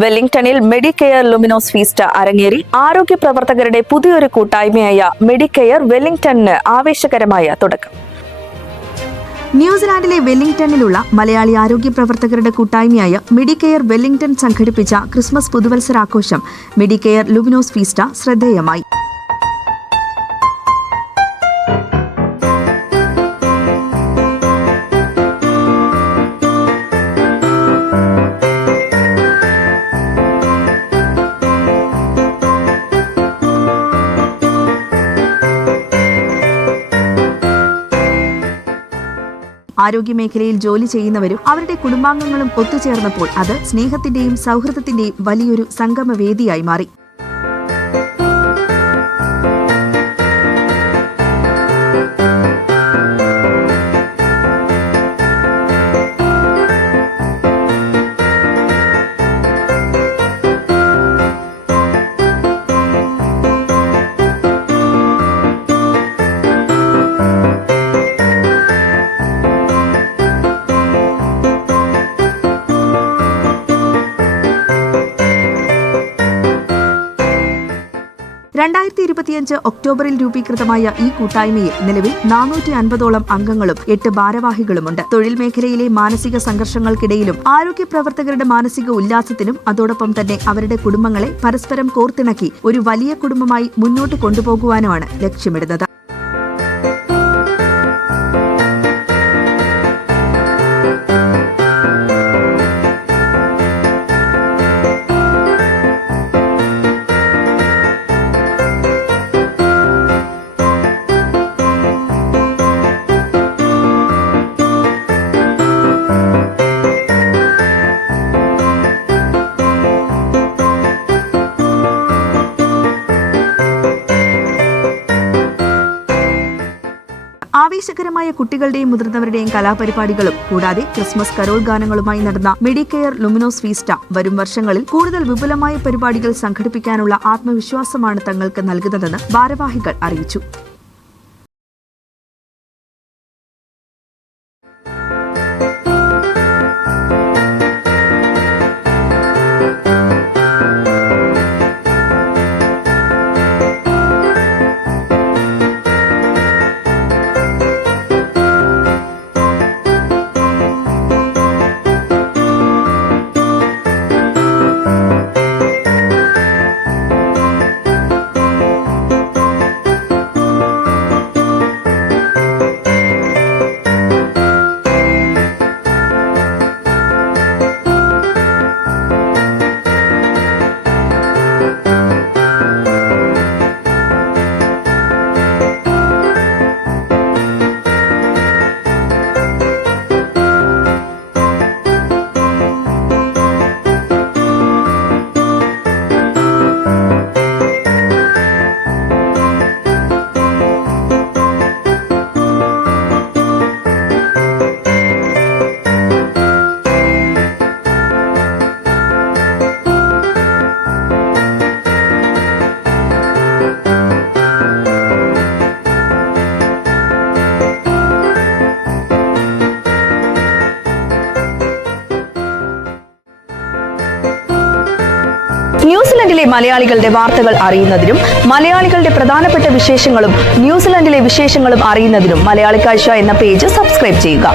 വെല്ലിംഗ്ടണിൽ Medicare ലുമിനോസ് fiesta അരങ്ങേറി. ആരോഗ്യ പ്രവർത്തകരുടെ പുതിയൊരു കൂട്ടായ്മയായ മെഡിക്കെയർ വെല്ലിംഗ്ടണിന് ആവേശകരമായ തുടക്കം. ന്യൂസിലാൻഡിലെ വെല്ലിംഗ്ടണിലുള്ള മലയാളി ആരോഗ്യ പ്രവർത്തകരുടെ കൂട്ടായ്മയായ മെഡിക്കെയർ വെല്ലിംഗ്ടൺ സംഘടിപ്പിച്ച ക്രിസ്മസ് പുതുവത്സരാഘോഷം മെഡിക്കെയർ ലുമിനോസ് ഫീസ്റ്റ ശ്രദ്ധേയമായി. ആരോഗ്യമേഖലയിൽ ജോലി ചെയ്യുന്നവരും അവരുടെ കുടുംബാംഗങ്ങളും ഒത്തുചേർന്നപ്പോൾ അത് സ്നേഹത്തിന്റെയും സൗഹൃദത്തിന്റെയും വലിയൊരു സംഗമവേദിയായി മാറി. ഒക്ടോബറിൽ രൂപീകൃതമായ ഈ കൂട്ടായ്മയിൽ നിലവിൽ 450ഓളം അംഗങ്ങളും 8 ഭാരവാഹികളുമുണ്ട്. തൊഴിൽ മേഖലയിലെ മാനസിക സംഘർഷങ്ങൾക്കിടയിലും ആരോഗ്യ പ്രവർത്തകരുടെ മാനസിക ഉല്ലാസത്തിനും അതോടൊപ്പം തന്നെ അവരുടെ കുടുംബങ്ങളെ പരസ്പരം കോർത്തിണക്കി ഒരു വലിയ കുടുംബമായി മുന്നോട്ട് കൊണ്ടുപോകുവാനുമാണ് ലക്ഷ്യമിടുന്നത്. ആവേശകരമായ കുട്ടികളുടെയും മുതിർന്നവരുടെയും കലാപരിപാടികളും കൂടാതെ ക്രിസ്മസ് കരോൾ ഗാനങ്ങളുമായി നടന്ന മെഡിക്കെയർ ലുമിനോസ് ഫീസ്റ്റ വരും വർഷങ്ങളിൽ കൂടുതൽ വിപുലമായ പരിപാടികൾ സംഘടിപ്പിക്കാനുള്ള ആത്മവിശ്വാസമാണ് തങ്ങൾക്ക് നൽകുന്നതെന്ന് ഭാരവാഹികൾ അറിയിച്ചു. ന്യൂസിലൻഡിലെ മലയാളികളുടെ വാർത്തകൾ അറിയുന്നതിനും മലയാളികളുടെ പ്രധാനപ്പെട്ട വിശേഷങ്ങളും ന്യൂസിലൻഡിലെ വിശേഷങ്ങളും അറിയുന്നതിനും മലയാളി കാഴ്ച എന്ന പേജ് സബ്സ്ക്രൈബ് ചെയ്യുക.